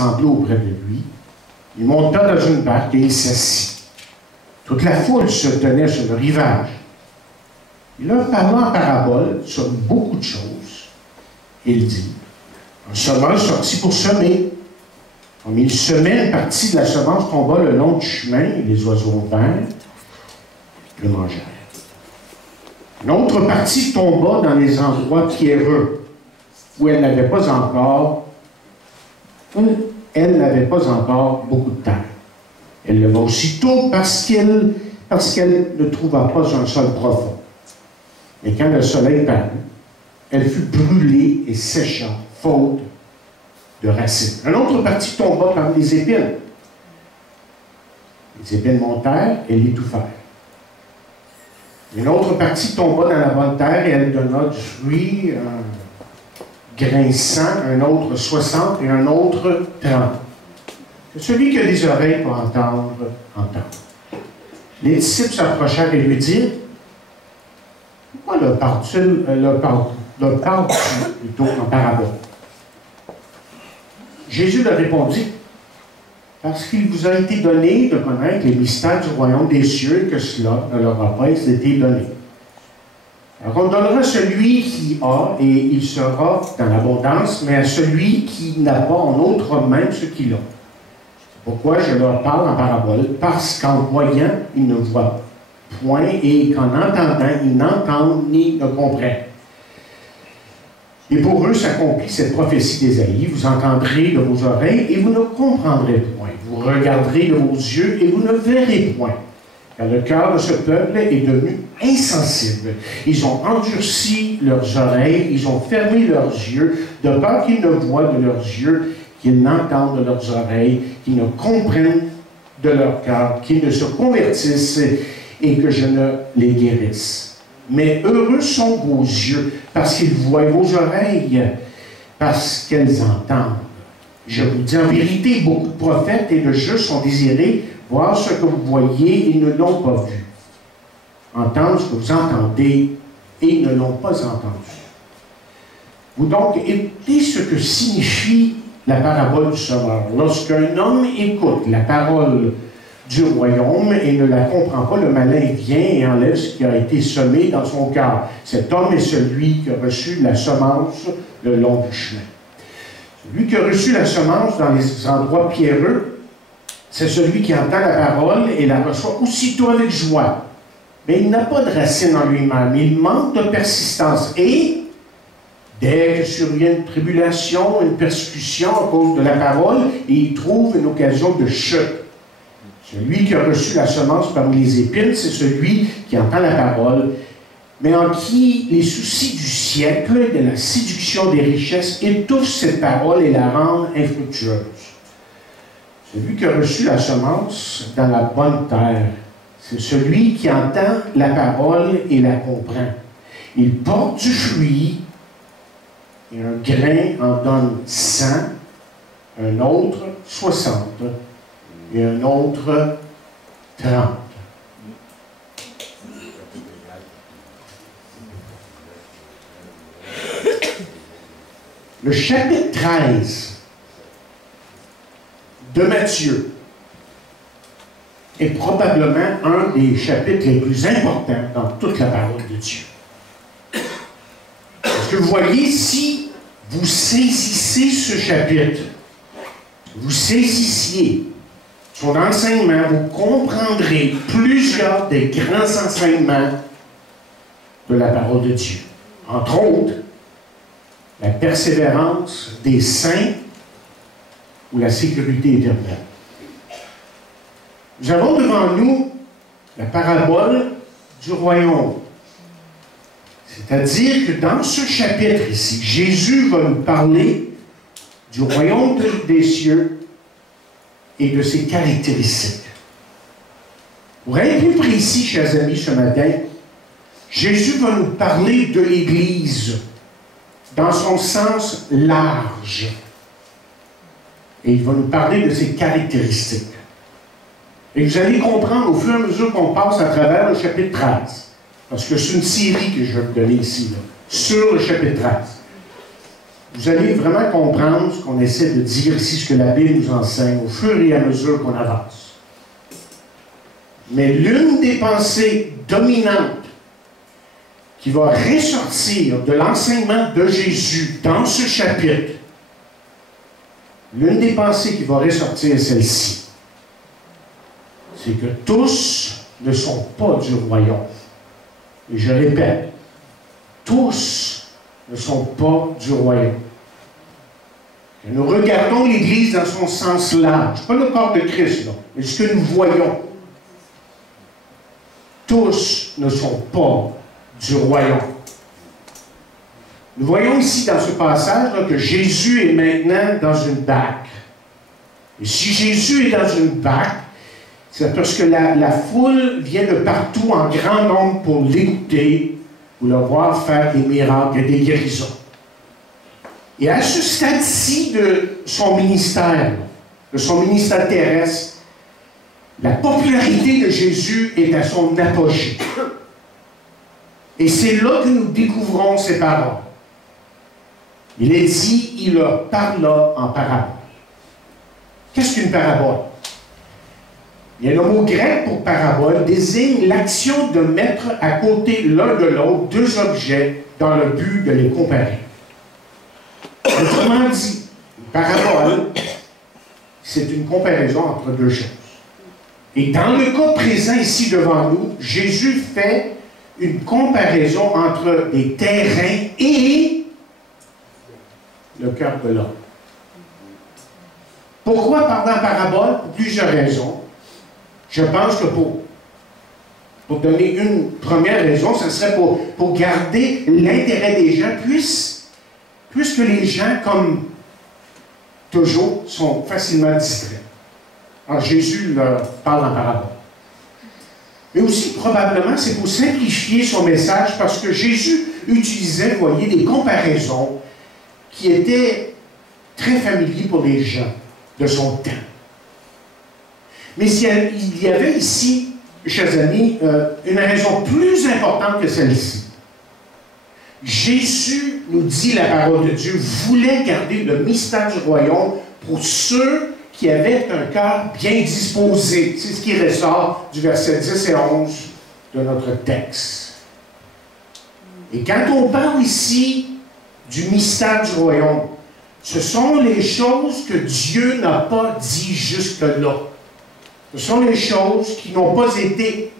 rassemblés auprès de lui. Il monta dans une barque et il s'assit. Toute la foule se tenait sur le rivage. Il leur parla en parabole sur beaucoup de choses. Il dit, un semeur sortit pour semer. Comme il semait, une partie de la semence tomba le long du chemin et les oiseaux vinrent le mangèrent. Une autre partie tomba dans les endroits pierreux où elle n'avait pas encore beaucoup de terre. Elle leva aussitôt parce qu'elle ne trouva pas un sol profond. Mais quand le soleil parut, elle fut brûlée et sécha, faute de racines. Une autre partie tomba parmi les épines. Les épines montèrent et l'étouffèrent. Une autre partie tomba dans la bonne terre et elle donna du fruit, un grain 100, un autre 60 et un autre 30. Que celui qui a des oreilles pour entendre, entende. Les disciples s'approchèrent et lui dirent, pourquoi leur parle-t-il plutôt en parabole? Jésus leur répondit, parce qu'il vous a été donné de connaître les mystères du royaume des cieux, que cela ne leur a pas été donné. Alors on donnera à celui qui a, et il sera dans l'abondance, mais à celui qui n'a pas, en autre même ce qu'il a. C'est pourquoi je leur parle en parabole, parce qu'en voyant, ils ne voient point, et qu'en entendant, ils n'entendent ni ne comprennent. Et pour eux s'accomplit cette prophétie d'Ésaïe, vous entendrez de vos oreilles et vous ne comprendrez point. Vous regarderez de vos yeux et vous ne verrez point. Car le cœur de ce peuple est devenu insensible. Ils ont endurci leurs oreilles, ils ont fermé leurs yeux, de peur qu'ils ne voient de leurs yeux, qu'ils n'entendent de leurs oreilles, qu'ils ne comprennent de leur cœur, qu'ils ne se convertissent et que je ne les guérisse. Mais heureux sont vos yeux, parce qu'ils voient, vos oreilles, parce qu'elles entendent. Je vous dis en vérité, beaucoup de prophètes et de justes ont désiré voir ce que vous voyez et ne l'ont pas vu. Entendre ce que vous entendez et ne l'ont pas entendu. Vous donc écoutez ce que signifie la parabole du semeur. Lorsqu'un homme écoute la parole du royaume et ne la comprend pas, le malin vient et enlève ce qui a été semé dans son cœur. Cet homme est celui qui a reçu la semence le long du chemin. Celui qui a reçu la semence dans les endroits pierreux, c'est celui qui entend la parole et la reçoit aussitôt avec joie. Mais il n'a pas de racine en lui-même, il manque de persistance. Et dès que survient une tribulation, une persécution à cause de la parole, il trouve une occasion de chute. Celui qui a reçu la semence parmi les épines, c'est celui qui entend la parole, mais en qui les soucis du siècle, de la séduction des richesses, étouffent cette parole et la rendent infructueuse. Celui qui a reçu la semence dans la bonne terre, c'est celui qui entend la parole et la comprend. Il porte du fruit, et un grain en donne 100, un autre 60, et un autre 30. Le chapitre 13 de Matthieu est probablement un des chapitres les plus importants dans toute la parole de Dieu. Parce que vous voyez, si vous saisissez ce chapitre, vous saisissiez son enseignement, vous comprendrez plusieurs des grands enseignements de la parole de Dieu. Entre autres, la persévérance des saints ou la sécurité éternelle. Nous avons devant nous la parabole du royaume. C'est-à-dire que dans ce chapitre ici, Jésus va nous parler du royaume des cieux et de ses caractéristiques. Pour être plus précis, chers amis, ce matin, Jésus va nous parler de l'Église dans son sens large. Et il va nous parler de ses caractéristiques. Et vous allez comprendre au fur et à mesure qu'on passe à travers le chapitre 13. Parce que c'est une série que je vais vous donner ici, là, sur le chapitre 13. vous allez vraiment comprendre ce qu'on essaie de dire ici, ce que la Bible nous enseigne au fur et à mesure qu'on avance. Mais l'une des pensées dominantes qui va ressortir de l'enseignement de Jésus dans ce chapitre, l'une des pensées qui va ressortir est celle-ci. C'est que tous ne sont pas du royaume. Et je répète, tous ne sont pas du royaume. Et nous regardons l'Église dans son sens large, pas le corps de Christ, non, mais ce que nous voyons. Tous ne sont pas du royaume. Nous voyons ici dans ce passage là, que Jésus est maintenant dans une barque. Et si Jésus est dans une barque, c'est parce que la foule vient de partout en grand nombre pour l'écouter, pour le voir faire des miracles et des guérisons. Et à ce stade-ci de son ministère terrestre, la popularité de Jésus est à son apogée. Et c'est là que nous découvrons ses paroles. Il est dit, il leur parla en parabole. Qu'est-ce qu'une parabole? Il y a le mot grec pour parabole désigne l'action de mettre à côté l'un de l'autre deux objets dans le but de les comparer. Autrement dit, une parabole, c'est une comparaison entre deux choses. Et dans le cas présent ici devant nous, Jésus fait une comparaison entre des terrains et le cœur de l'homme. Pourquoi parler en parabole? Pour plusieurs raisons. Je pense que pour donner une première raison, ce serait pour garder l'intérêt des gens, puisque les gens, comme toujours, sont facilement distraits. Alors Jésus leur parle en parabole. Mais aussi, probablement, c'est pour simplifier son message, parce que Jésus utilisait, vous voyez, des comparaisons qui étaient très familiers pour les gens de son temps. Mais il y avait ici, chers amis, une raison plus importante que celle-ci. Jésus, nous dit la parole de Dieu, voulait garder le mystère du royaume pour ceux qui avaient un cœur bien disposé. C'est ce qui ressort du verset 10 et 11 de notre texte. Et quand on parle ici du mystère du royaume, ce sont les choses que Dieu n'a pas dit jusque-là. Ce sont les choses qui n'ont pas été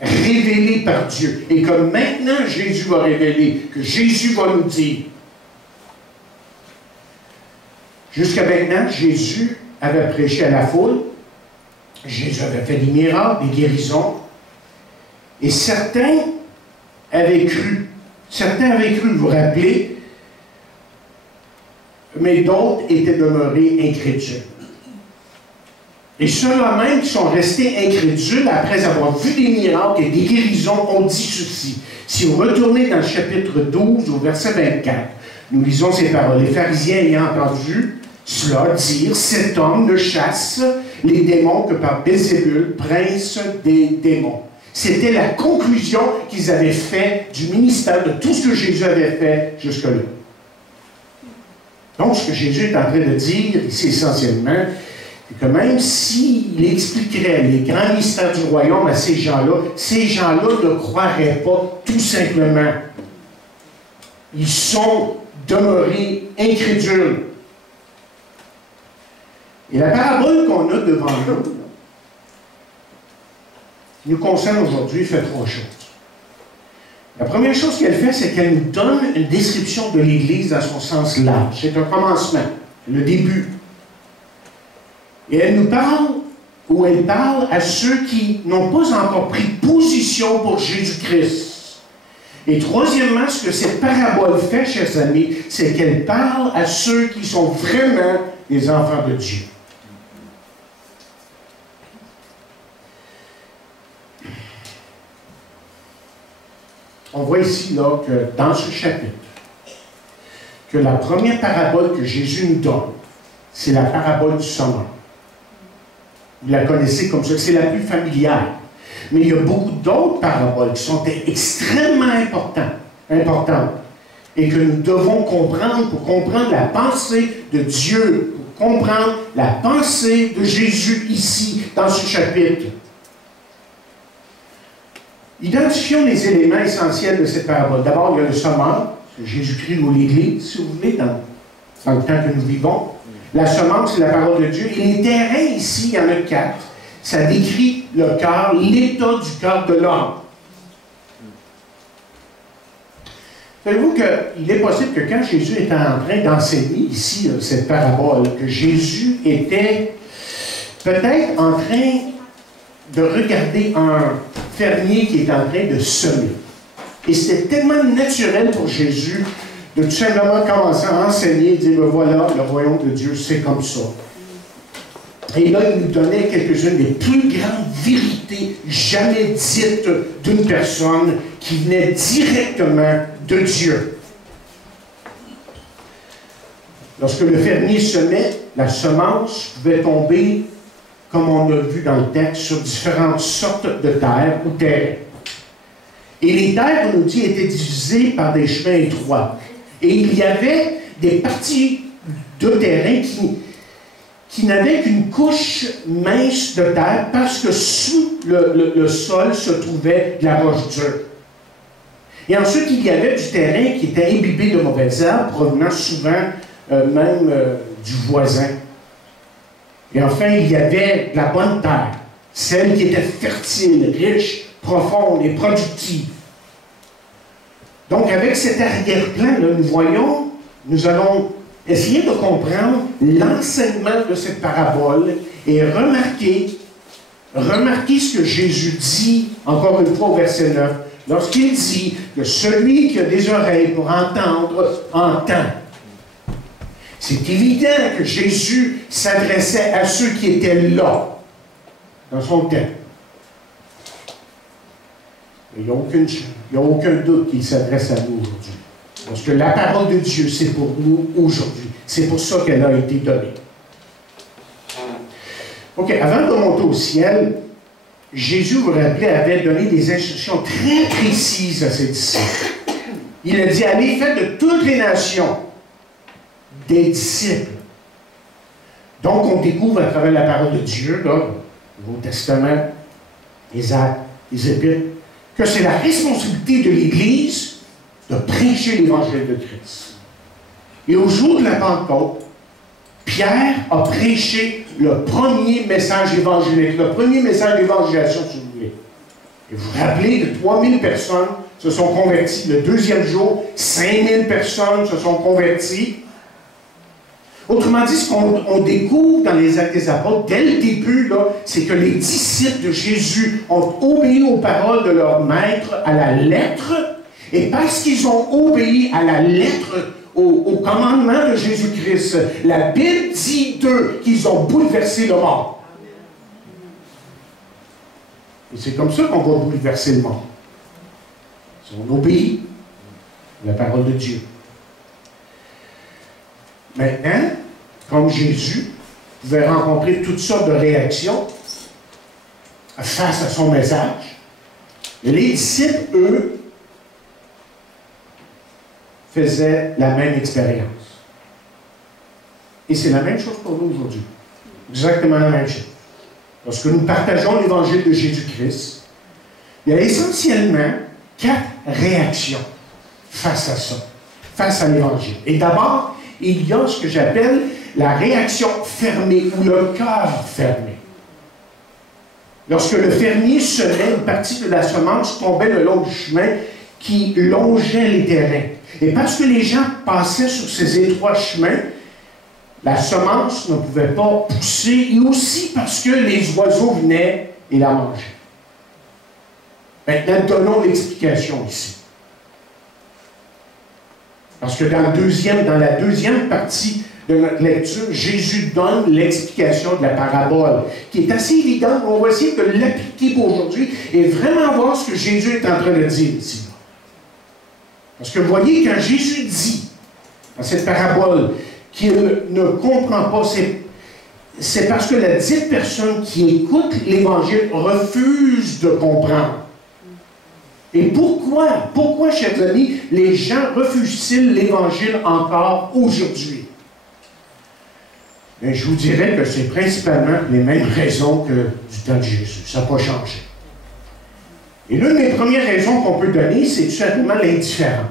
révélées par Dieu. Et que maintenant Jésus va révéler, que Jésus va nous dire. Jusqu'à maintenant, Jésus avait prêché à la foule. Jésus avait fait des miracles, des guérisons. Et certains avaient cru. Certains avaient cru, vous vous rappelez, mais d'autres étaient demeurés incrédules. Et ceux-là même qui sont restés incrédules, après avoir vu des miracles et des guérisons, ont dit ceci. Si vous retournez dans le chapitre 12, au verset 24, nous lisons ces paroles. Les pharisiens ayant entendu cela dire, cet homme ne chasse les démons que par Bézébul, prince des démons. C'était la conclusion qu'ils avaient faite du ministère de tout ce que Jésus avait fait jusque-là. Donc, ce que Jésus est en train de dire ici essentiellement, c'est que même s'il expliquerait les grands mystères du royaume à ces gens-là ne croiraient pas tout simplement. Ils sont demeurés incrédules. Et la parabole qu'on a devant nous, qui nous concerne aujourd'hui, fait trois choses. La première chose qu'elle fait, c'est qu'elle nous donne une description de l'Église dans son sens large. C'est un commencement, le début. Et elle nous parle, ou elle parle à ceux qui n'ont pas encore pris position pour Jésus-Christ. Et troisièmement, ce que cette parabole fait, chers amis, c'est qu'elle parle à ceux qui sont vraiment les enfants de Dieu. On voit ici là, que dans ce chapitre, que la première parabole que Jésus nous donne, c'est la parabole du semeur. Vous la connaissez comme ça, c'est la plus familière. Mais il y a beaucoup d'autres paraboles qui sont extrêmement importantes. et que nous devons comprendre pour comprendre la pensée de Dieu, pour comprendre la pensée de Jésus ici, dans ce chapitre. Identifions les éléments essentiels de cette parabole. D'abord, il y a le semeur, Jésus-Christ ou l'Église, si vous voulez, dans le temps que nous vivons. La semence, c'est la parole de Dieu. Et les terrains ici, il y en a 4. Ça décrit le cœur, l'état du cœur de l'homme. Savez-vous qu'il est possible que quand Jésus était en train d'enseigner ici cette parabole, que Jésus était peut-être en train de regarder un fermier qui est en train de semer. Et c'était tellement naturel pour Jésus de tout simplement commencer à enseigner et dire, ben voilà, le royaume de Dieu, c'est comme ça. Et là, il nous donnait quelques-unes des plus grandes vérités jamais dites d'une personne qui venait directement de Dieu. Lorsque le fermier semait, la semence pouvait tomber, comme on a vu dans le texte, sur différentes sortes de terres ou terrains. Et les terres, on nous dit, étaient divisées par des chemins étroits. Et il y avait des parties de terrain qui n'avaient qu'une couche mince de terre parce que sous le sol se trouvait de la roche dure. Et ensuite, il y avait du terrain qui était imbibé de mauvaises herbes, provenant souvent même du voisin. Et enfin, il y avait de la bonne terre, celle qui était fertile, riche, profonde et productive. Donc, avec cet arrière-plan, nous allons essayer de comprendre l'enseignement de cette parabole et remarquer ce que Jésus dit, encore une fois au verset 9, lorsqu'il dit que celui qui a des oreilles pour entendre, entend. C'est évident que Jésus s'adressait à ceux qui étaient là, dans son temps. Il n'y a aucun doute qu'il s'adresse à nous aujourd'hui. Parce que la parole de Dieu, c'est pour nous aujourd'hui. C'est pour ça qu'elle a été donnée. OK, avant de monter au ciel, Jésus, vous vous rappelez, avait donné des instructions très précises à ses disciples. Il a dit, allez, faites de toutes les nations des disciples. Donc, on découvre à travers la parole de Dieu, là, le Nouveau Testament, les actes, les épîtres, que c'est la responsabilité de l'Église de prêcher l'Évangile de Christ. Et au jour de la Pentecôte, Pierre a prêché le premier message évangélique, le premier message d'évangélisation, si vous voulez. Et vous vous rappelez, de 3000 personnes se sont converties. Le deuxième jour, 5000 personnes se sont converties. Autrement dit, ce qu'on découvre dans les Actes des Apôtres, dès le début, c'est que les disciples de Jésus ont obéi aux paroles de leur maître à la lettre, et parce qu'ils ont obéi à la lettre, au commandement de Jésus-Christ, la Bible dit d'eux qu'ils ont bouleversé le monde. Et c'est comme ça qu'on va bouleverser le monde. Si on obéit à la parole de Dieu. Maintenant, comme Jésus pouvait rencontrer toutes sortes de réactions face à son message, les disciples, eux, faisaient la même expérience. Et c'est la même chose pour nous aujourd'hui. Exactement la même chose. Lorsque nous partageons l'évangile de Jésus-Christ, il y a essentiellement 4 réactions face à ça, face à l'évangile. Et d'abord, il y a ce que j'appelle la réaction fermée ou le cœur fermé. Lorsque le fermier semait, une partie de la semence tombait le long du chemin qui longeait les terrains. Et parce que les gens passaient sur ces étroits chemins, la semence ne pouvait pas pousser, et aussi parce que les oiseaux venaient et la mangeaient. Maintenant, donnons l'explication ici. Parce que dans la deuxième partie de notre lecture, Jésus donne l'explication de la parabole, qui est assez évidente. On va essayer de l'appliquer pour aujourd'hui et vraiment voir ce que Jésus est en train de dire ici. Parce que vous voyez, quand Jésus dit, dans cette parabole, qu'il ne comprend pas, c'est parce que la dite personne qui écoute l'Évangile refuse de comprendre. Et pourquoi, chers amis, les gens refusent-ils l'Évangile encore aujourd'hui? Je vous dirais que c'est principalement les mêmes raisons que du temps de Jésus. Ça n'a pas changé. Et l'une des premières raisons qu'on peut donner, c'est tout simplement l'indifférence.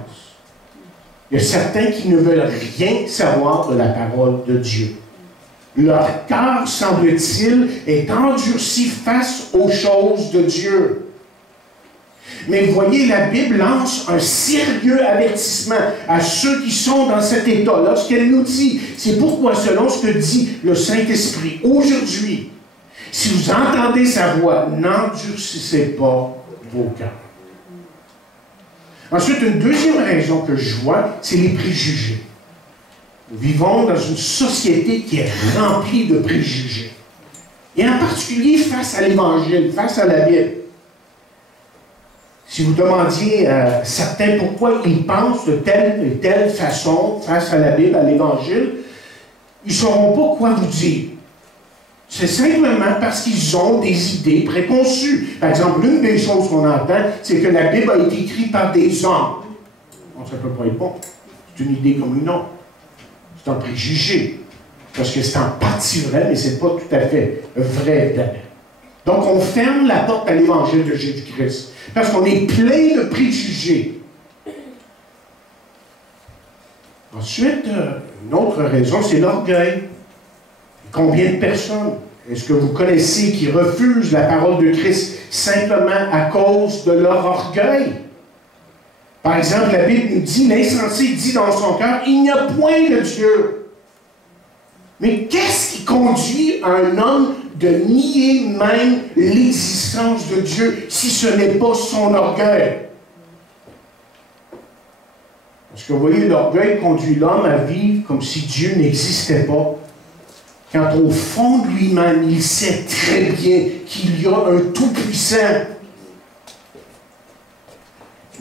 Il y a certains qui ne veulent rien savoir de la parole de Dieu. Leur cœur, semble-t-il, est endurci face aux choses de Dieu. Mais vous voyez, la Bible lance un sérieux avertissement à ceux qui sont dans cet état lorsqu'elle nous dit, c'est pourquoi selon ce que dit le Saint-Esprit, aujourd'hui, si vous entendez sa voix, n'endurcissez pas vos cœurs. Ensuite, une deuxième raison que je vois, c'est les préjugés. Nous vivons dans une société qui est remplie de préjugés. Et en particulier face à l'Évangile, face à la Bible. Si vous demandiez à certains pourquoi ils pensent de telle et telle façon face à la Bible, à l'Évangile, ils ne sauront pas quoi vous dire. C'est simplement parce qu'ils ont des idées préconçues. Par exemple, l'une des choses qu'on entend, c'est que la Bible a été écrite par des hommes. Bon, ça ne peut pas être bon. C'est une idée comme une autre. C'est un préjugé. Parce que c'est en partie vrai, mais ce n'est pas tout à fait vrai, évidemment. Donc, on ferme la porte à l'Évangile de Jésus-Christ. Parce qu'on est plein de préjugés. Ensuite, une autre raison, c'est l'orgueil. Combien de personnes est-ce que vous connaissez qui refusent la parole de Christ simplement à cause de leur orgueil? Par exemple, la Bible nous dit, l'insensé dit dans son cœur, il n'y a point de Dieu. Mais qu'est-ce qui conduit un homme de nier même l'existence de Dieu si ce n'est pas son orgueil? Parce que vous voyez, l'orgueil conduit l'homme à vivre comme si Dieu n'existait pas. Quand au fond de lui-même, il sait très bien qu'il y a un Tout-Puissant.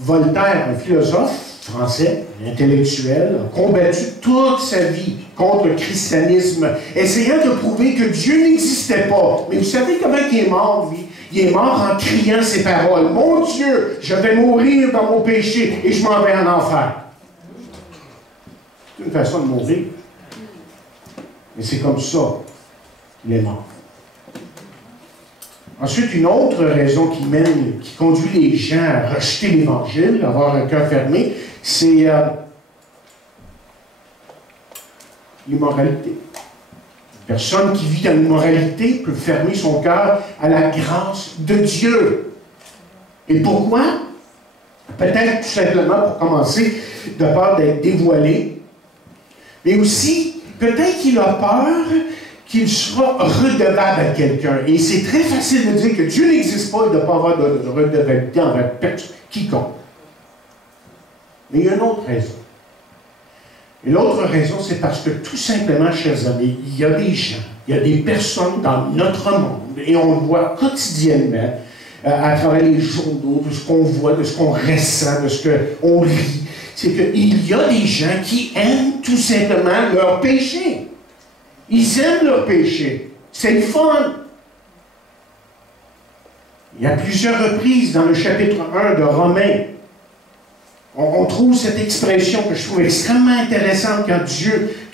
Voltaire, un philosophe français, intellectuel, a combattu toute sa vie contre le christianisme, essayant de prouver que Dieu n'existait pas. Mais vous savez comment il est mort, lui? Il est mort en criant ces paroles. « Mon Dieu, je vais mourir dans mon péché et je m'en vais en enfer. » C'est une façon de mourir. Mais c'est comme ça qu'il est mort. Ensuite, une autre raison qui conduit les gens à rejeter l'Évangile, à avoir un cœur fermé, c'est l'immoralité. Une personne qui vit dans l'immoralité peut fermer son cœur à la grâce de Dieu. Et pourquoi? Peut-être tout simplement, pour commencer, de peur d'être dévoilé, mais aussi, peut-être qu'il a peur qu'il sera redevable à quelqu'un. Et c'est très facile de dire que Dieu n'existe pas et de ne pas avoir de redevabilité envers quiconque. Mais il y a une autre raison. Et l'autre raison, c'est parce que tout simplement, chers amis, il y a des gens, il y a des personnes dans notre monde, et on le voit quotidiennement, à travers les journaux, de ce qu'on voit, de ce qu'on ressent, de ce qu'on lit, c'est qu'il y a des gens qui aiment tout simplement leur péché. Ils aiment leur péché. C'est le fun. Il y a plusieurs reprises dans le chapitre 1 de Romains, on trouve cette expression que je trouve extrêmement intéressante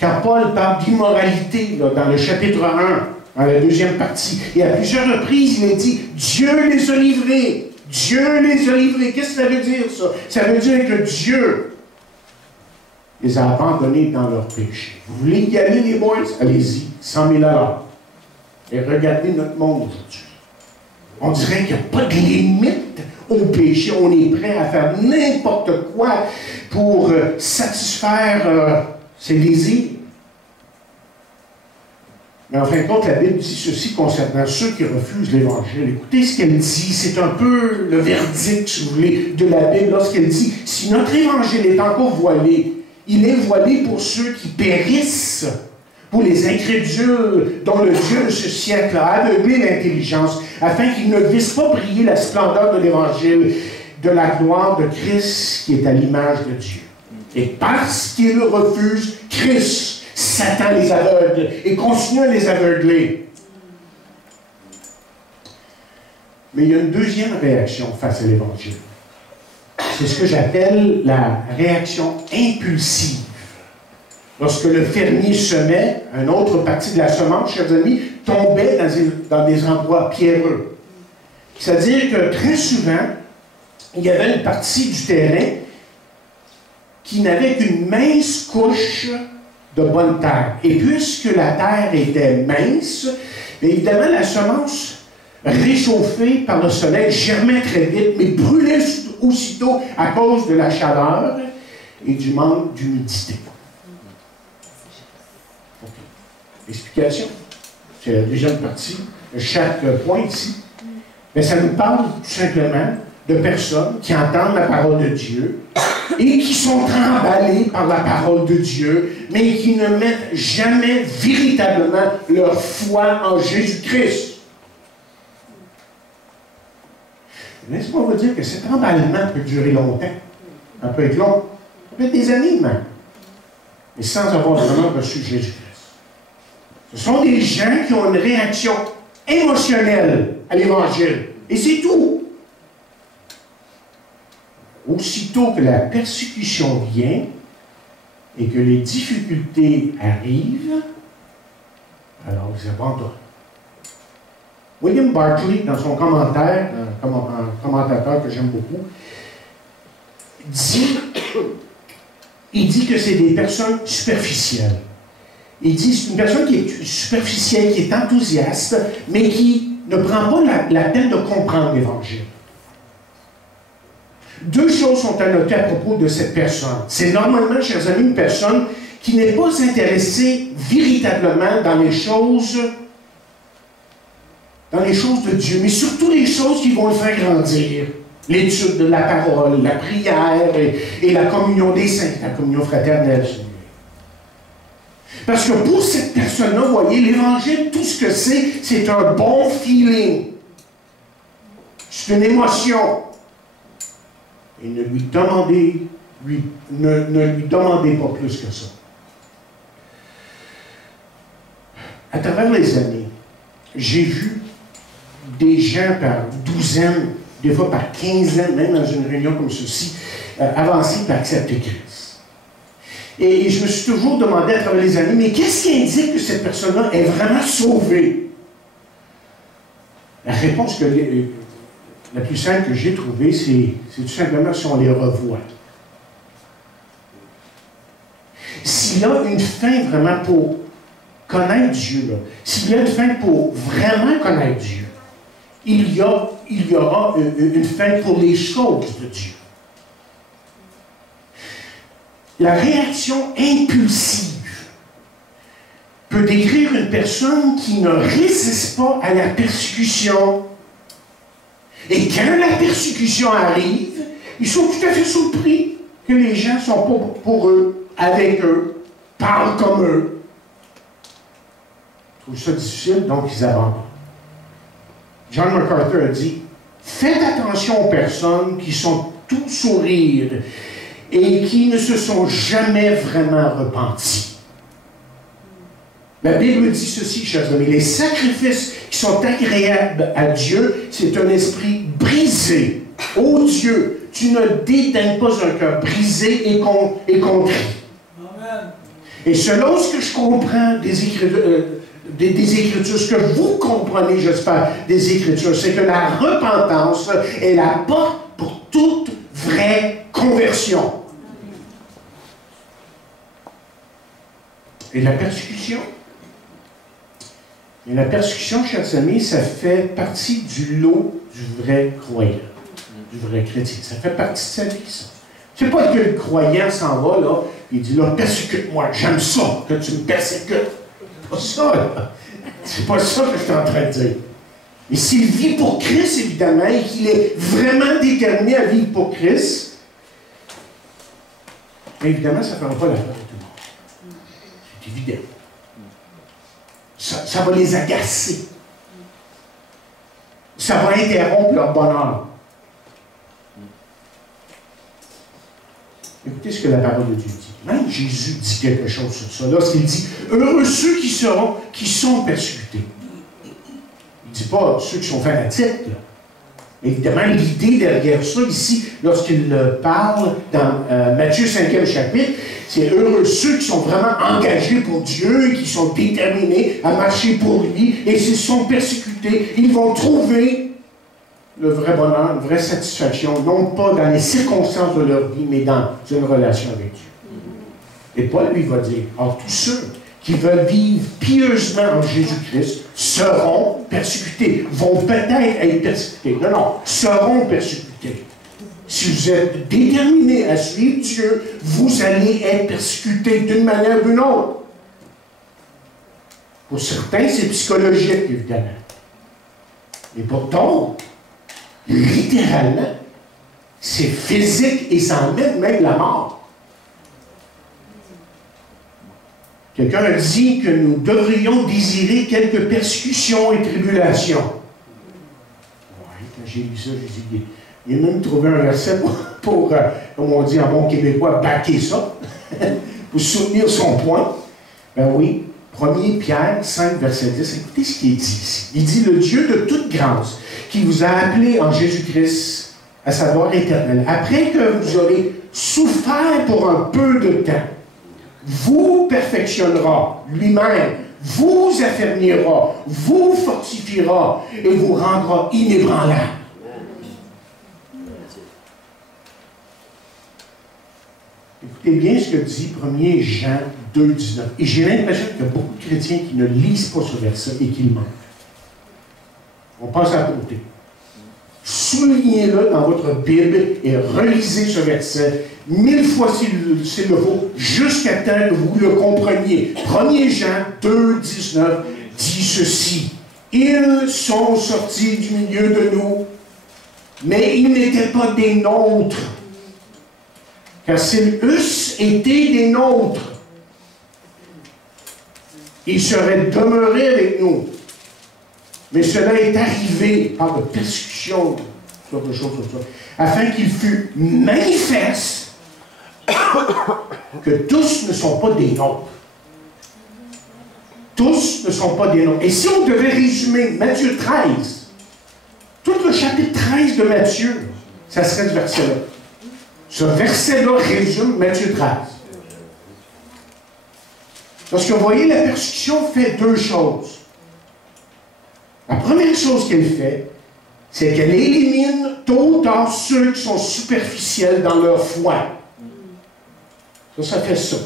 quand Paul parle d'immoralité dans le chapitre 1, dans la deuxième partie. Et à plusieurs reprises, il a dit « Dieu les a livrés. Dieu les a livrés. » Qu'est-ce que ça veut dire, ça? Ça veut dire que Dieu les a abandonnés dans leur péché. Vous voulez y aller, les boys? Allez-y, 100 000 $. Et regardez notre monde aujourd'hui. On dirait qu'il n'y a pas de limite au péché. On est prêt à faire n'importe quoi pour satisfaire ses désirs. Mais en fin de compte, la Bible dit ceci concernant ceux qui refusent l'Évangile. Écoutez ce qu'elle dit. C'est un peu le verdict, si vous voulez, de la Bible lorsqu'elle dit « Si notre Évangile est encore voilé, il est voilé pour ceux qui périssent, pour les incrédules dont le Dieu de ce siècle a aveuglé l'intelligence, afin qu'ils ne vissent pas briller la splendeur de l'Évangile, de la gloire de Christ qui est à l'image de Dieu. Et parce qu'ils refusent Christ, Satan les aveugle et continue à les aveugler. » Mais il y a une deuxième réaction face à l'Évangile. c'est ce que j'appelle la réaction impulsive. Lorsque le fermier semait, une autre partie de la semence, chers amis, tombait dans des endroits pierreux. C'est-à-dire que très souvent, il y avait une partie du terrain qui n'avait qu'une mince couche de bonne terre. Et puisque la terre était mince, évidemment, la semence réchauffée par le soleil germait très vite, mais brûlait aussitôt à cause de la chaleur et du manque d'humidité. Okay. Explication. C'est la deuxième partie de chaque point ici. Mais ça nous parle tout simplement de personnes qui entendent la parole de Dieu et qui sont emballées par la parole de Dieu, mais qui ne mettent jamais véritablement leur foi en Jésus-Christ. Laissez-moi vous dire que cet emballement peut durer longtemps. Ça peut être long. Ça peut être des années même. Mais sans avoir vraiment reçu Jésus-Christ. Ce sont des gens qui ont une réaction émotionnelle à l'Évangile. Et c'est tout. Aussitôt que la persécution vient et que les difficultés arrivent, alors ils abandonnent. William Barclay, dans son commentaire, un commentateur que j'aime beaucoup, il dit que c'est des personnes superficielles. Il dit que c'est une personne qui est superficielle, qui est enthousiaste, mais qui ne prend pas la peine de comprendre l'Évangile. Deux choses sont à noter à propos de cette personne. C'est normalement, chers amis, une personne qui n'est pas intéressée véritablement dans les choses de Dieu, mais surtout les choses qui vont le faire grandir. L'étude de la parole, la prière et la communion des saints, la communion fraternelle. Parce que pour cette personne-là, vous voyez, l'Évangile, tout ce que c'est un bon feeling. C'est une émotion. Et ne lui demandez pas plus que ça. À travers les années, j'ai vu des gens par douzaines, des fois par quinzaine, même dans une réunion comme ceci, avancer et accepter Christ. Et je me suis toujours demandé à travers les années, mais qu'est-ce qui indique que cette personne-là est vraiment sauvée? La réponse la plus simple que j'ai trouvée, c'est tout simplement si on les revoit. S'il y a une fin vraiment pour connaître Dieu, s'il y a une fin pour vraiment connaître Dieu, il y aura une fin pour les choses de Dieu. La réaction impulsive peut décrire une personne qui ne résiste pas à la persécution. Et quand la persécution arrive, ils sont tout à fait surpris que les gens sont pour eux, avec eux, parlent comme eux. Ils trouvent ça difficile, donc ils abandonnent. John MacArthur a dit, faites attention aux personnes qui sont tout sourire et qui ne se sont jamais vraiment repenties. La Bible dit ceci, chers amis, les sacrifices qui sont agréables à Dieu, c'est un esprit brisé. Ô Dieu, tu ne dédaignes pas un cœur brisé et contrit. Amen. Et selon ce que je comprends des Écritures, ce que vous comprenez, j'espère, des Écritures, c'est que la repentance est la porte pour toute vraie conversion. Et la persécution? Et la persécution, chers amis, ça fait partie du lot du vrai croyant, du vrai chrétien. Ça fait partie de sa vie, ça. C'est pas que le croyant s'en va, là, il dit, là, persécute-moi, j'aime ça, que tu me persécutes. C'est pas ça, là. C'est pas ça que je suis en train de dire. Et s'il vit pour Christ, évidemment, et qu'il est vraiment déterminé à vivre pour Christ, évidemment, ça ne fera pas la fête de tout le monde. C'est évident. Ça va les agacer. Ça va interrompre leur bonheur. Écoutez ce que la parole de Dieu dit. Même Jésus dit quelque chose sur ça. Lorsqu'il dit « Heureux ceux qui sont persécutés ». Il ne dit pas ceux qui sont fanatiques. Là. Évidemment, l'idée derrière ça, ici, lorsqu'il parle dans Matthieu 5e chapitre, c'est heureux ceux qui sont vraiment engagés pour Dieu, qui sont déterminés à marcher pour lui, et s'ils sont persécutés, ils vont trouver le vrai bonheur, une vraie satisfaction, non pas dans les circonstances de leur vie, mais dans une relation avec Dieu. Et Paul lui va dire, alors tous ceux qui veulent vivre pieusement en Jésus-Christ seront persécutés, vont peut-être être persécutés. Non, non, seront persécutés. Si vous êtes déterminés à suivre Dieu, vous allez être persécutés d'une manière ou d'une autre. Pour certains, c'est psychologique, évidemment. Mais pour d'autres, littéralement, c'est physique et ça emmène même la mort. Quelqu'un a dit que nous devrions désirer quelques persécutions et tribulations. Oui, quand j'ai lu ça, j'ai dit, il a même trouvé un verset pour comme on dit en bon québécois, backer ça, pour soutenir son point. Ben oui, 1 Pierre 5, verset 10, écoutez ce qu'il dit ici. Il dit, le Dieu de toute grâce, qui vous a appelé en Jésus-Christ à sa gloire éternelle, après que vous aurez souffert pour un peu de temps, vous perfectionnera lui-même, vous affermira, vous fortifiera et vous rendra inébranlable. Écoutez bien ce que dit 1 Jean 2, 19. Et j'ai l'impression qu'il y a beaucoup de chrétiens qui ne lisent pas ce verset et qui le manquent. On passe à côté. Soulignez-le dans votre Bible et relisez ce verset 1000 fois s'il le faut, jusqu'à temps que vous le compreniez. 1 Jean 2, 19 dit ceci. Ils sont sortis du milieu de nous, mais ils n'étaient pas des nôtres. Car s'ils eussent été des nôtres, ils seraient demeurés avec nous. Mais cela est arrivé par de persécution, quelque chose comme ça, afin qu'il fût manifeste que tous ne sont pas des nôtres. Tous ne sont pas des nôtres. Et si on devait résumer Matthieu 13, tout le chapitre 13 de Matthieu, ça serait ce verset-là. Ce verset-là résume Matthieu 13. Parce que vous voyez, la persécution fait deux choses. La première chose qu'elle fait, c'est qu'elle élimine tôt ou tard ceux qui sont superficiels dans leur foi. Ça fait ça.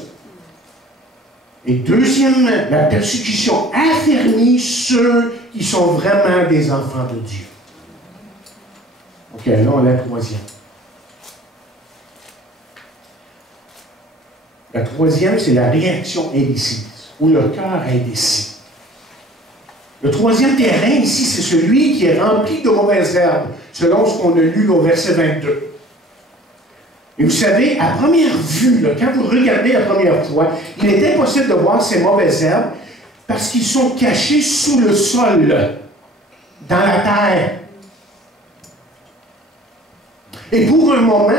Et deuxièmement, la persécution affermit ceux qui sont vraiment des enfants de Dieu. OK, là, on a la troisième. La troisième, c'est la réaction indécise, ou le cœur indécis. Le troisième terrain ici, c'est celui qui est rempli de mauvaises herbes, selon ce qu'on a lu au verset 22. Et vous savez, à première vue, là, quand vous regardez la première fois, il est impossible de voir ces mauvaises herbes parce qu'ils sont cachés sous le sol, dans la terre. Et pour un moment,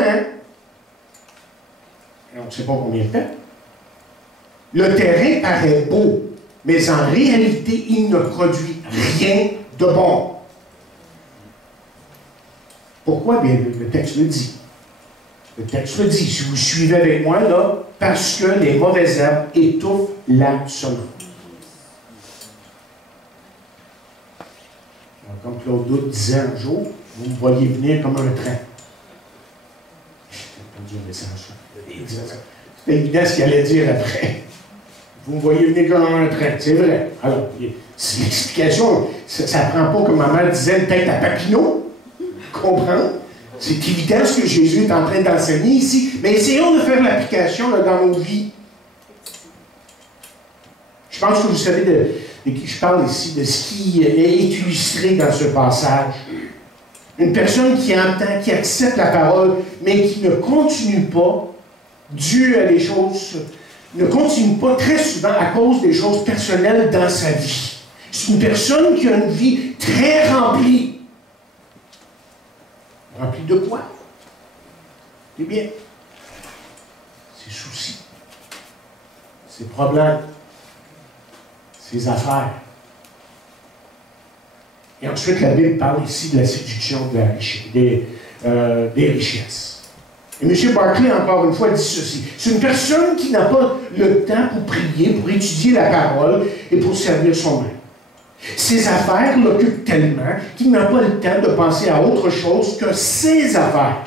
on ne sait pas combien de temps, le terrain paraît beau, mais en réalité, il ne produit rien de bon. Pourquoi? Bien, le texte le dit. Le texte le dit, si vous suivez avec moi, là, parce que les mauvaises herbes étouffent la semence. Comme Claude Doute disait un jour, vous me voyez venir comme un train. C'est évident ce qu'il allait dire après. Vous me voyez venir comme un train, c'est vrai. Alors, l'explication, ça ne prend pas, comme ma mère disait, une tête à Papineau. Comprends? C'est évident ce que Jésus est en train d'enseigner ici. Mais essayons de faire l'application dans nos vies. Je pense que vous savez de qui je parle ici, de ce qui est illustré dans ce passage. Une personne qui entend, qui accepte la parole, mais qui ne continue pas, dû à des choses, ne continue pas très souvent à cause des choses personnelles dans sa vie. C'est une personne qui a une vie très remplie. Rempli de quoi? Eh bien, ses soucis, ses problèmes, ses affaires. Et ensuite, la Bible parle ici de la séduction de la des richesses. Et M. Barclay, encore une fois, dit ceci. C'est une personne qui n'a pas le temps pour prier, pour étudier la parole et pour servir son maître. Ses affaires l'occupent tellement qu'il n'a pas le temps de penser à autre chose que ses affaires.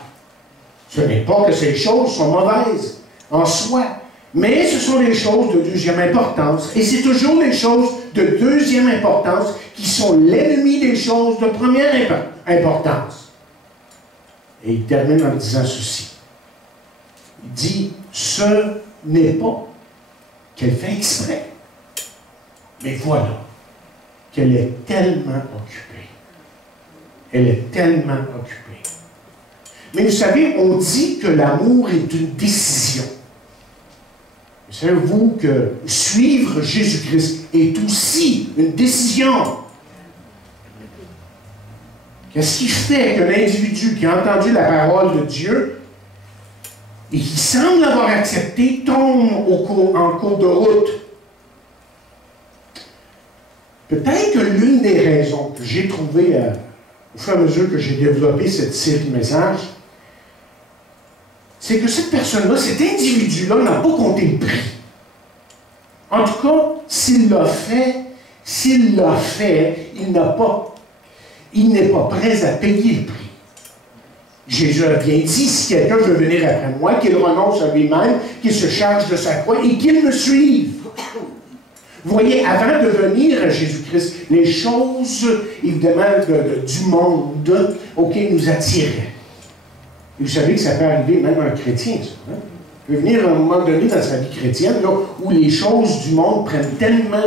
Ce n'est pas que ces choses sont mauvaises en soi, mais ce sont les choses de deuxième importance. Et c'est toujours les choses de deuxième importance qui sont l'ennemi des choses de première importance. Et il termine en disant ceci. Il dit, ce n'est pas qu'elle fait exprès, mais voilà qu'elle est tellement occupée. Elle est tellement occupée. Mais vous savez, on dit que l'amour est une décision. Savez-vous que suivre Jésus-Christ est aussi une décision? Qu'est-ce qui fait qu'un individu qui a entendu la parole de Dieu et qui semble l'avoir accepté tombe en cours de route? Peut-être que l'une des raisons que j'ai trouvées au fur et à mesure que j'ai développé cette série de messages, c'est que cette personne-là, cet individu-là, n'a pas compté le prix. En tout cas, s'il l'a fait, il n'est pas prêt à payer le prix. Jésus a bien dit, si quelqu'un veut venir après moi, qu'il renonce à lui-même, qu'il se charge de sa croix et qu'il me suive. Vous voyez, avant de venir à Jésus-Christ, les choses, évidemment, du monde, nous attiraient. Et vous savez que ça peut arriver même à un chrétien, ça. Hein? Il peut venir à un moment donné dans sa vie chrétienne, là, où les choses du monde prennent tellement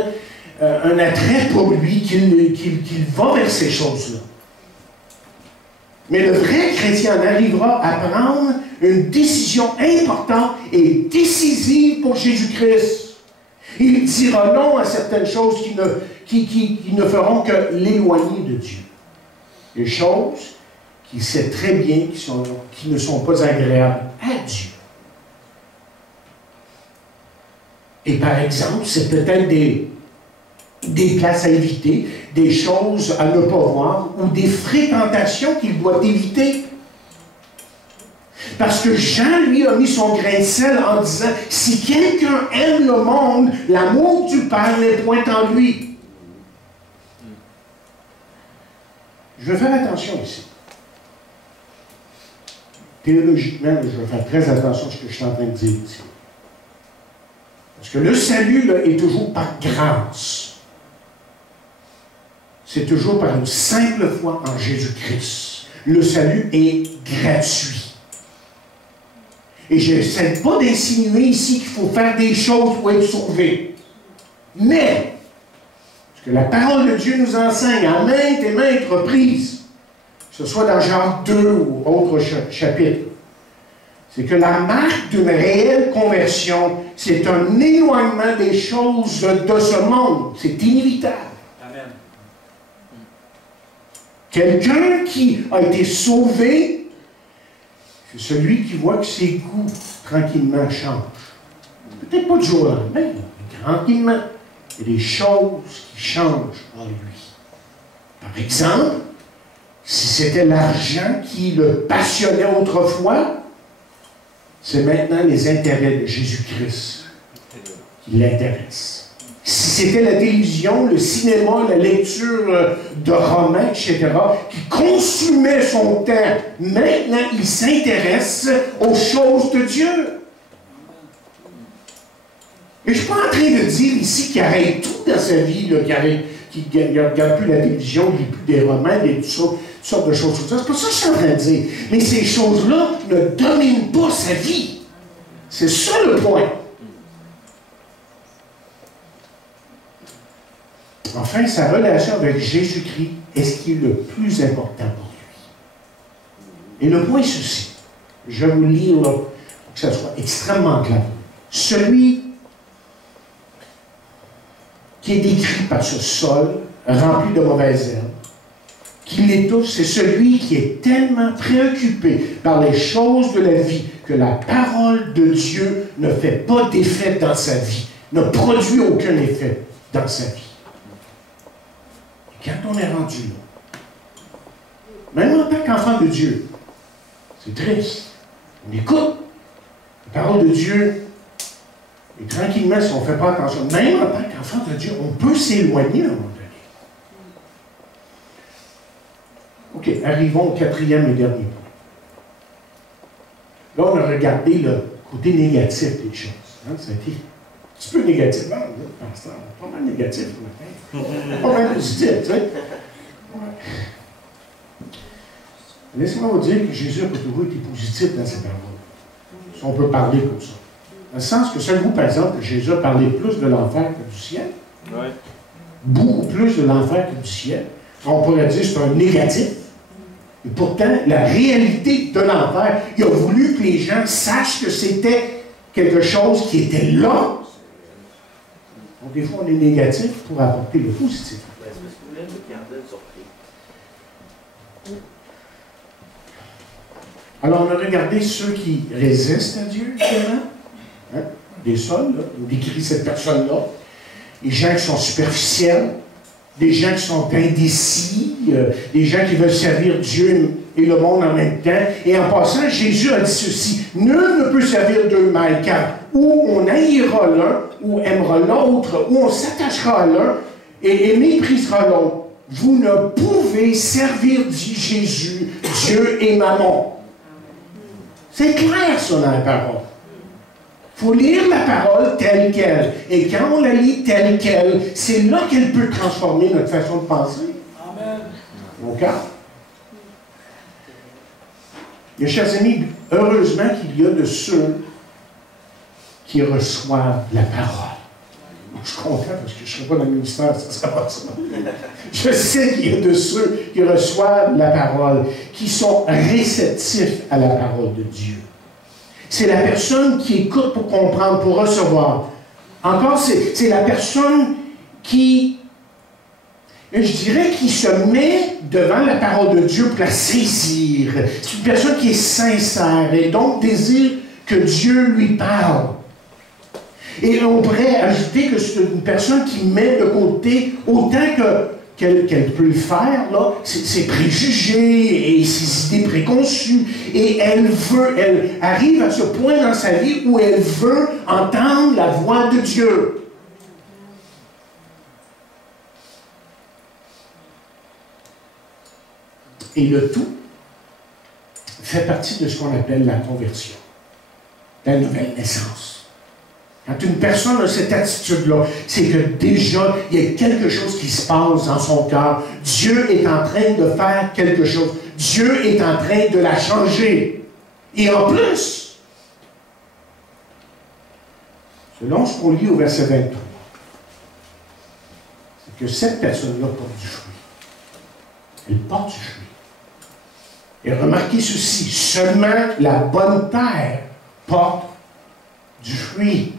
un attrait pour lui qu'il va vers ces choses-là. Mais le vrai chrétien en arrivera à prendre une décision importante et décisive pour Jésus-Christ. Il dira non à certaines choses qui ne feront que l'éloigner de Dieu. Des choses qu'il sait très bien qui ne sont pas agréables à Dieu. Et par exemple, c'est peut-être des places à éviter, des choses à ne pas voir, ou des fréquentations qu'il doit éviter. Parce que Jean, lui, a mis son grain de sel en disant, si quelqu'un aime le monde, l'amour du Père n'est point en lui. Je vais faire attention ici. Théologiquement, je vais faire très attention à ce que je suis en train de dire ici. Parce que le salut là, est toujours par grâce. C'est toujours par une simple foi en Jésus-Christ. Le salut est gratuit. Et je n'essaie pas d'insinuer ici qu'il faut faire des choses pour être sauvé. Mais, ce que la parole de Dieu nous enseigne à maintes et maintes reprises, que ce soit dans Jean 2 ou autre chapitre, c'est que la marque d'une réelle conversion, c'est un éloignement des choses de ce monde. C'est inévitable. Amen. Quelqu'un qui a été sauvé, c'est celui qui voit que ses goûts, tranquillement, changent. Peut-être pas du jour au lendemain, mais tranquillement. Il y a des choses qui changent en lui. Par exemple, si c'était l'argent qui le passionnait autrefois, c'est maintenant les intérêts de Jésus-Christ qui l'intéressent. Si c'était la télévision, le cinéma, la lecture de romans, etc., qui consumait son temps, maintenant il s'intéresse aux choses de Dieu. Et je ne suis pas en train de dire ici qu'il arrête tout dans sa vie, qu'il ne regarde plus la télévision, qu'il ne lit plus des romans, toutes sortes de choses comme ça. C'est pas ça que je suis en train de dire. Mais ces choses-là ne dominent pas sa vie. C'est ça le point. Enfin, sa relation avec Jésus-Christ est ce qui est le plus important pour lui. Et le point est ceci. Je vais vous lire là, pour que ça soit extrêmement clair. Celui qui est décrit par ce sol rempli de mauvaises herbes, qui l'étouffe, c'est celui qui est tellement préoccupé par les choses de la vie que la parole de Dieu ne fait pas d'effet dans sa vie, ne produit aucun effet dans sa vie. Et quand on est rendu là, même en tant qu'enfant de Dieu. C'est triste. On écoute la parole de Dieu, et tranquillement, si on ne fait pas attention, même en tant qu'enfant de Dieu, on peut s'éloigner à un moment donné. OK, arrivons au quatrième et dernier point. Là, on a regardé le côté négatif des choses. Hein? Ça a été un petit peu négatif. Hein? Pas mal négatif ce matin. Pas mal positif, tu sais. Ouais. Laissez-moi vous dire que Jésus a toujours été positif dans ses paroles. Si on peut parler comme ça. Dans le sens que, savez-vous, par exemple, que Jésus a parlé plus de l'enfer que du ciel? Oui. Beaucoup plus de l'enfer que du ciel. On pourrait dire que c'est un négatif. Et pourtant, la réalité de l'enfer, il a voulu que les gens sachent que c'était quelque chose qui était là. Donc, des fois, on est négatif pour apporter le positif. Alors, on a regardé ceux qui résistent à Dieu, évidemment. Hein? Des sols, là. On décrit cette personne-là. Les gens qui sont superficiels, des gens qui sont indécis, des gens qui veulent servir Dieu et le monde en même temps. Et en passant, Jésus a dit ceci: nul ne peut servir deux maîtres, car ou on haïra l'un, ou aimera l'autre, ou on s'attachera à l'un et méprisera l'autre. Vous ne pouvez servir, dit Jésus, Dieu et Mammon. C'est clair, ça, dans la parole. Il faut lire la parole telle qu'elle. Et quand on la lit telle qu'elle, c'est là qu'elle peut transformer notre façon de penser. Amen. Mon cœur. Mes chers amis, heureusement qu'il y a de ceux qui reçoivent la parole. Je suis content parce que je ne serai pas dans le ministère, ça ne sera pas ça. Je sais qu'il y a de ceux qui reçoivent la parole, qui sont réceptifs à la parole de Dieu. C'est la personne qui écoute pour comprendre, pour recevoir. Encore, c'est la personne qui, je dirais, qui se met devant la parole de Dieu pour la saisir. C'est une personne qui est sincère et donc désire que Dieu lui parle. Et on pourrait ajouter que c'est une personne qui met de côté autant qu'elle peut le faire, là, ses préjugés et ses idées préconçues. Et elle arrive à ce point dans sa vie où elle veut entendre la voix de Dieu. Et le tout fait partie de ce qu'on appelle la conversion, la nouvelle naissance. Quand une personne a cette attitude-là, c'est que déjà, il y a quelque chose qui se passe dans son cœur. Dieu est en train de faire quelque chose. Dieu est en train de la changer. Et en plus, selon ce qu'on lit au verset 23, c'est que cette personne-là porte du fruit. Elle porte du fruit. Et remarquez ceci, seulement la bonne terre porte du fruit.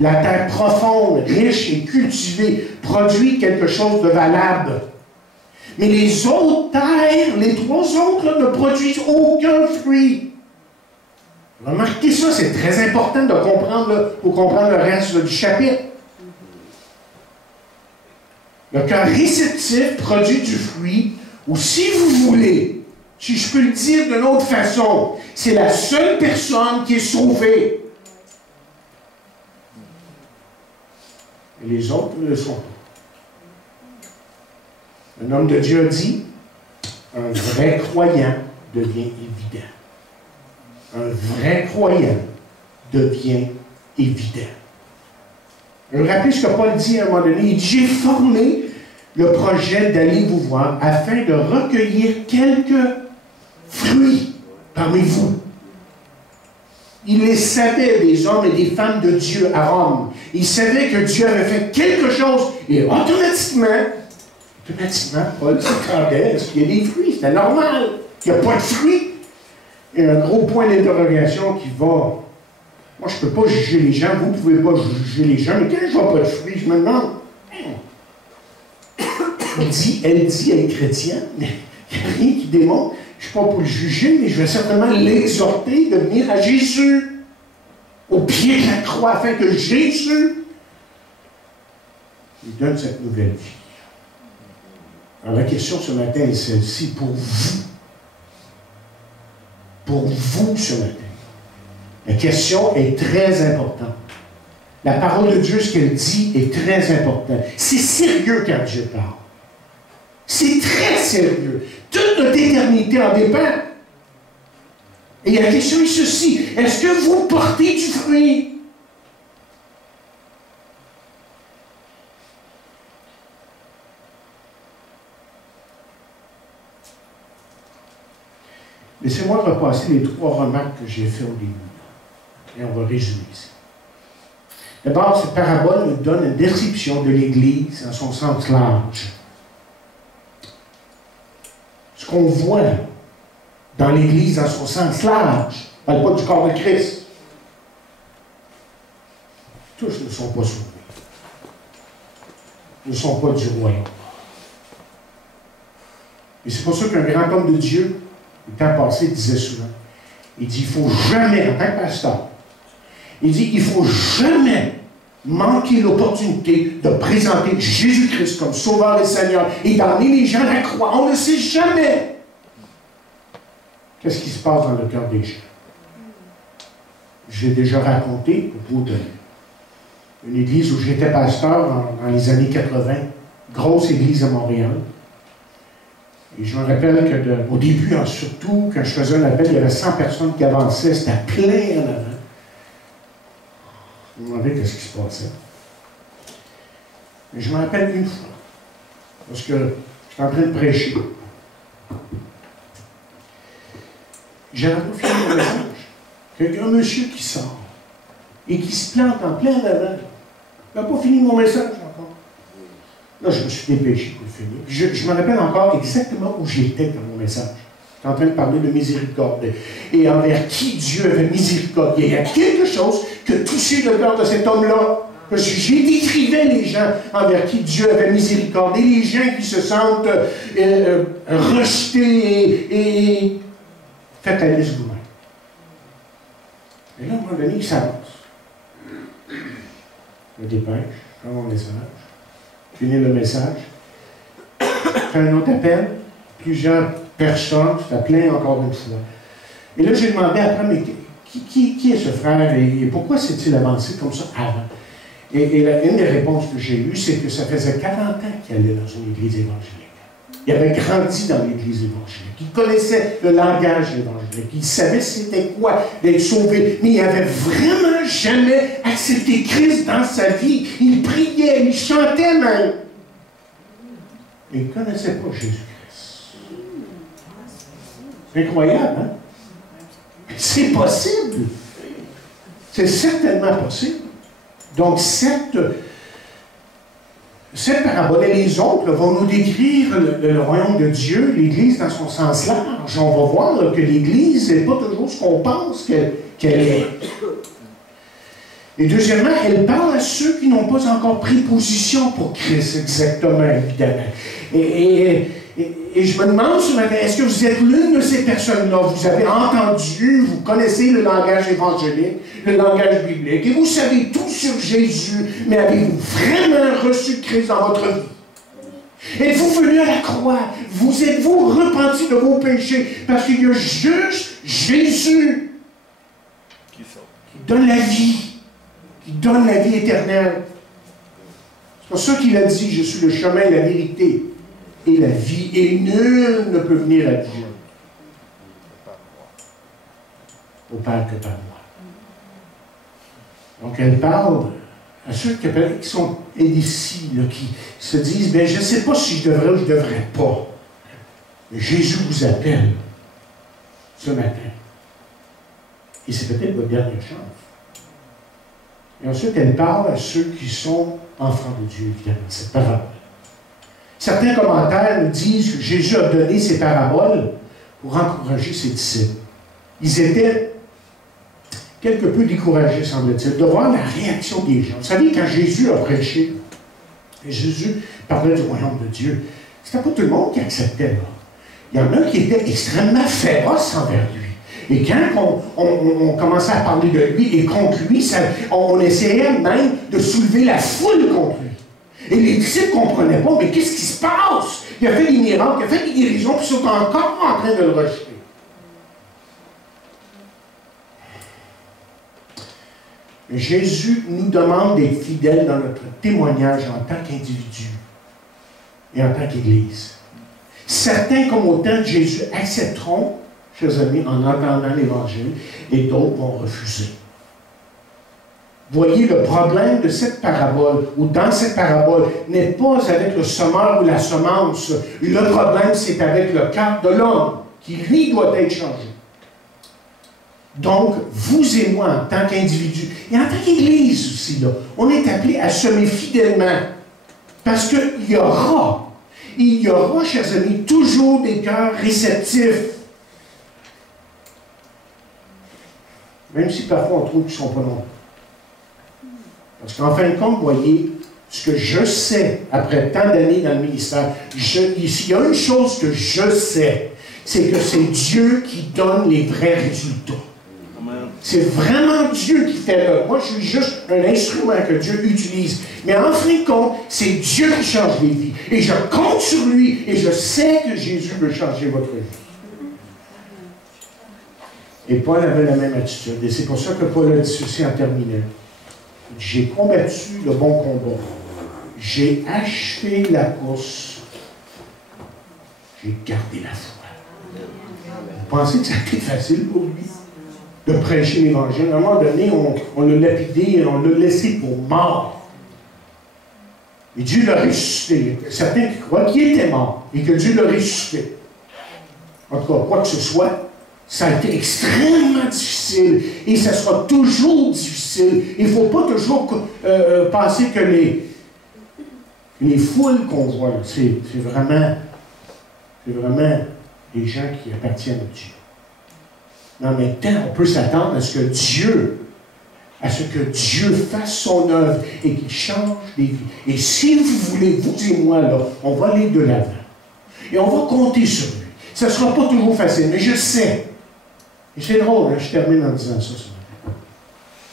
La terre profonde, riche et cultivée, produit quelque chose de valable. Mais les autres terres, les trois autres, là, ne produisent aucun fruit. Remarquez ça, c'est très important de comprendre, pour comprendre le reste du chapitre. Le cœur réceptif produit du fruit, ou si vous voulez, si je peux le dire d'une autre façon, c'est la seule personne qui est sauvée. Et les autres ne le sont pas. Un homme de Dieu a dit, un vrai croyant devient évident. Un vrai croyant devient évident. Je me rappelle ce que Paul dit à un moment donné. Il dit, j'ai formé le projet d'aller vous voir afin de recueillir quelques fruits parmi vous. Il les savait, des hommes et des femmes de Dieu à Rome. Il savait que Dieu avait fait quelque chose et automatiquement, Paul s'attendait à ce qu'il y ait des fruits. C'était normal. Il n'y a pas de fruits. Il y a un gros point d'interrogation qui va. Moi, je ne peux pas juger les gens. Vous ne pouvez pas juger les gens. Mais quand je vois pas de fruits, je me demande. Elle dit, elle est chrétienne, mais il n'y a rien qui démontre. Je ne suis pas pour le juger, mais je vais certainement l'exhorter de venir à Jésus, au pied de la croix, afin que Jésus lui donne cette nouvelle vie. Alors, la question ce matin est celle-ci pour vous. Pour vous ce matin. La question est très importante. La parole de Dieu, ce qu'elle dit, est très importante. C'est sérieux quand Dieu parle. C'est très sérieux. Toute notre éternité en dépend. Et la question est ceci. Est-ce que vous portez du fruit? Laissez-moi repasser les 3 remarques que j'ai faites au début. Et on va résumer ça. D'abord, cette parabole nous donne une description de l'Église en son sens large. Ce qu'on voit dans l'Église en son sens large, on ne parle pas du corps de Christ. Tous ne sont pas sauvés. Ne sont pas du royaume. Et c'est pour ça qu'un grand homme de Dieu, le temps passé, disait souvent, il dit, il ne faut jamais, en tant que pasteur, il dit, il ne faut jamais manquer l'opportunité de présenter Jésus-Christ comme Sauveur et Seigneur et d'emmener les gens à la croix. On ne sait jamais qu'est-ce qui se passe dans le cœur des gens. J'ai déjà raconté, au bout d'une église où j'étais pasteur dans les années 80, grosse église à Montréal. Et je me rappelle qu'au début, surtout, quand je faisais un appel, il y avait 100 personnes qui avançaient, c'était plein en avant. Je me demandais qu'est-ce qui se passait. Mais je me rappelle une fois, parce que j'étais en train de prêcher. J'avais pas fini mon message. Quelqu'un, un monsieur qui sort et qui se plante en plein avant. Il n'a pas fini mon message encore. Là, je me suis dépêché pour le finir. Je me rappelle encore exactement où j'étais dans mon message. J'étais en train de parler de miséricorde. Et envers qui Dieu avait miséricorde. Il y a quelque chose qui a touché le cœur de cet homme-là. Parce que j'ai décrivé les gens envers qui Dieu avait miséricorde. Et les gens qui se sentent rejetés et faites la liste vous-même. Et là, à un moment donné, il s'avance. Je me dépêche, je prends mon message, je finis le message, je fais un autre appel, plusieurs personnes, c'était plein encore une fois. Et là, j'ai demandé après, mais qui est ce frère et pourquoi s'est-il avancé comme ça avant? Et une des réponses que j'ai eues, c'est que ça faisait 40 ans qu'il allait dans une église évangélique. Il avait grandi dans l'église évangélique. Il connaissait le langage évangélique. Il savait c'était quoi d'être sauvé. Mais il n'avait vraiment jamais accepté Christ dans sa vie. Il priait, il chantait même. Mais il ne connaissait pas Jésus-Christ. C'est incroyable, hein? C'est possible. C'est certainement possible. Donc, cette parabole et les autres vont nous décrire le royaume de Dieu, l'Église dans son sens large. On va voir là, que l'Église n'est pas toujours ce qu'on pense qu'elle est. Et deuxièmement, elle parle à ceux qui n'ont pas encore pris position pour Christ, exactement, évidemment. Et je me demande ce matin, est-ce que vous êtes l'une de ces personnes-là? Vous avez entendu, vous connaissez le langage évangélique, le langage biblique, et vous savez tout sur Jésus, mais avez-vous vraiment reçu Christ dans votre vie? Êtes-vous venu à la croix? Vous êtes-vous repenti de vos péchés? Parce qu'il y a juste Jésus qui donne la vie, qui donne la vie éternelle. C'est pour ça qu'il a dit, je suis le chemin, la vérité et la vie, et nul ne peut venir à Dieu au Père que par moi. Donc elle parle à ceux qui sont ici, là, qui se disent, bien, je ne sais pas si je devrais ou je ne devrais pas. Mais Jésus vous appelle ce matin. Et c'est peut-être votre dernière chance. Et ensuite, elle parle à ceux qui sont enfants de Dieu, évidemment, cette parabole. Certains commentaires nous disent que Jésus a donné ces paraboles pour encourager ses disciples. Ils étaient quelque peu découragés, semble-t-il, de voir la réaction des gens. Vous savez, quand Jésus a prêché, et Jésus parlait du royaume de Dieu, c'était pas tout le monde qui acceptait. Là. Il y en a qui étaient extrêmement féroces envers lui. Et quand on commençait à parler de lui et contre lui, on essayait même de soulever la foule contre lui. Et les disciples ne comprenaient pas, mais qu'est-ce qui se passe? il a fait des miracles, il a fait des guérisons, puis ils sont encore en train de le rejeter. Jésus nous demande d'être fidèles dans notre témoignage en tant qu'individu et en tant qu'Église. Certains, comme au temps de Jésus, accepteront, chers amis, en entendant l'Évangile, et d'autres vont refuser. Voyez, le problème de cette parabole, ou dans cette parabole, n'est pas avec le semeur ou la semence. Le problème, c'est avec le cœur de l'homme, qui, lui, doit être changé. Donc, vous et moi, en tant qu'individus, et en tant qu'Église aussi, là, on est appelés à semer fidèlement. Parce qu'il y aura, chers amis, toujours des cœurs réceptifs. Même si parfois on trouve qu'ils ne sont pas non. Parce qu'en fin de compte, vous voyez, ce que je sais, après tant d'années dans le ministère, s'il y a une chose que je sais, c'est que c'est Dieu qui donne les vrais résultats. C'est vraiment Dieu qui fait là. Moi, je suis juste un instrument que Dieu utilise. Mais en fin de compte, c'est Dieu qui change les vies. Et je compte sur lui et je sais que Jésus veut changer votre vie. Et Paul avait la même attitude. Et c'est pour ça que Paul a dit ceci en terminant. J'ai combattu le bon combat. J'ai achevé la course. J'ai gardé la foi. Vous pensez que ça a été facile pour lui de prêcher l'Évangile? À un moment donné, on l'a lapidé et on l'a laissé pour mort. Et Dieu l'a ressuscité. Certains qui croient qu'il était mort et que Dieu l'a ressuscité. En tout cas, quoi que ce soit, ça a été extrêmement difficile et ça sera toujours difficile. Il ne faut pas toujours penser que les foules qu'on voit, c'est vraiment des gens qui appartiennent à Dieu. Mais en même temps, on peut s'attendre à ce que Dieu fasse son œuvre et qu'il change les vies. Et si vous voulez, vous et moi, là, on va aller de l'avant. Et on va compter sur lui. Ça ne sera pas toujours facile, mais je sais. Et c'est drôle, hein, je termine en disant ça ce matin.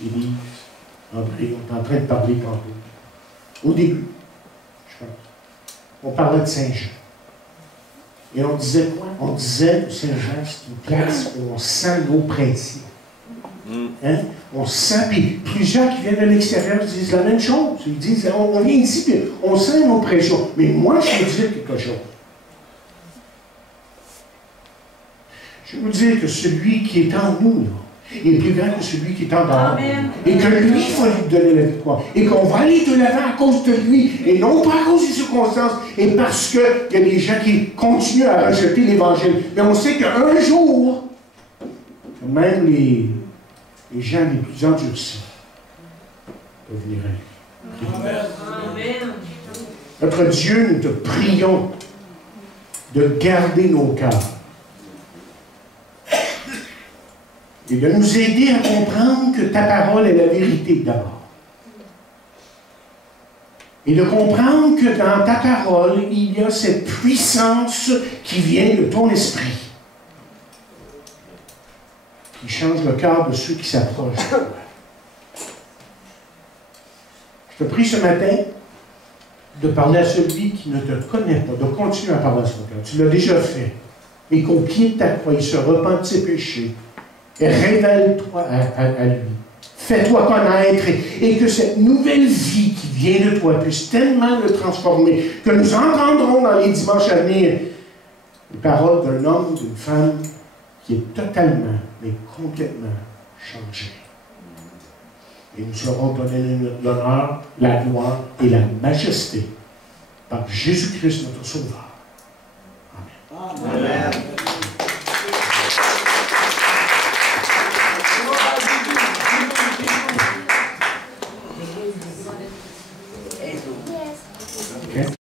Élise, André, on est en train de parler tantôt. Au début, je pense, on parlait de Saint-Jean. Et on disait quoi? On disait que Saint-Jean, c'est une place où on sent nos principes. Hein? On sent, puis plusieurs qui viennent de l'extérieur disent la même chose. Ils disent, on vient ici, puis on sent nos pressions. Mais moi, je veux dire quelque chose. Je vais vous dire que celui qui est en nous, là, est plus grand que celui qui est en dehors. Et que lui, il va lui donner la victoire. Et qu'on va aller de l'avant à cause de lui. Et non pas à cause des circonstances. Et parce qu'il y a des gens qui continuent à rejeter l'Évangile. Mais on sait qu'un jour, même les gens les plus endurcis peuvent venir à lui. Amen. Notre Dieu, nous te prions de garder nos cœurs. Et de nous aider à comprendre que ta parole est la vérité d'abord. Et de comprendre que dans ta parole, il y a cette puissance qui vient de ton esprit, qui change le cœur de ceux qui s'approchent de toi. Je te prie ce matin de parler à celui qui ne te connaît pas, de continuer à parler à son cœur. Tu l'as déjà fait. Et qu'au pied de ta croix, il se repent de ses péchés. Et révèle-toi à lui. Fais-toi connaître et que cette nouvelle vie qui vient de toi puisse tellement le transformer que nous entendrons dans les dimanches à venir les paroles d'un homme, d'une femme qui est totalement, mais complètement changé. Et nous serons donnés l'honneur, la gloire et la majesté par Jésus-Christ notre Sauveur. Amen. Amen.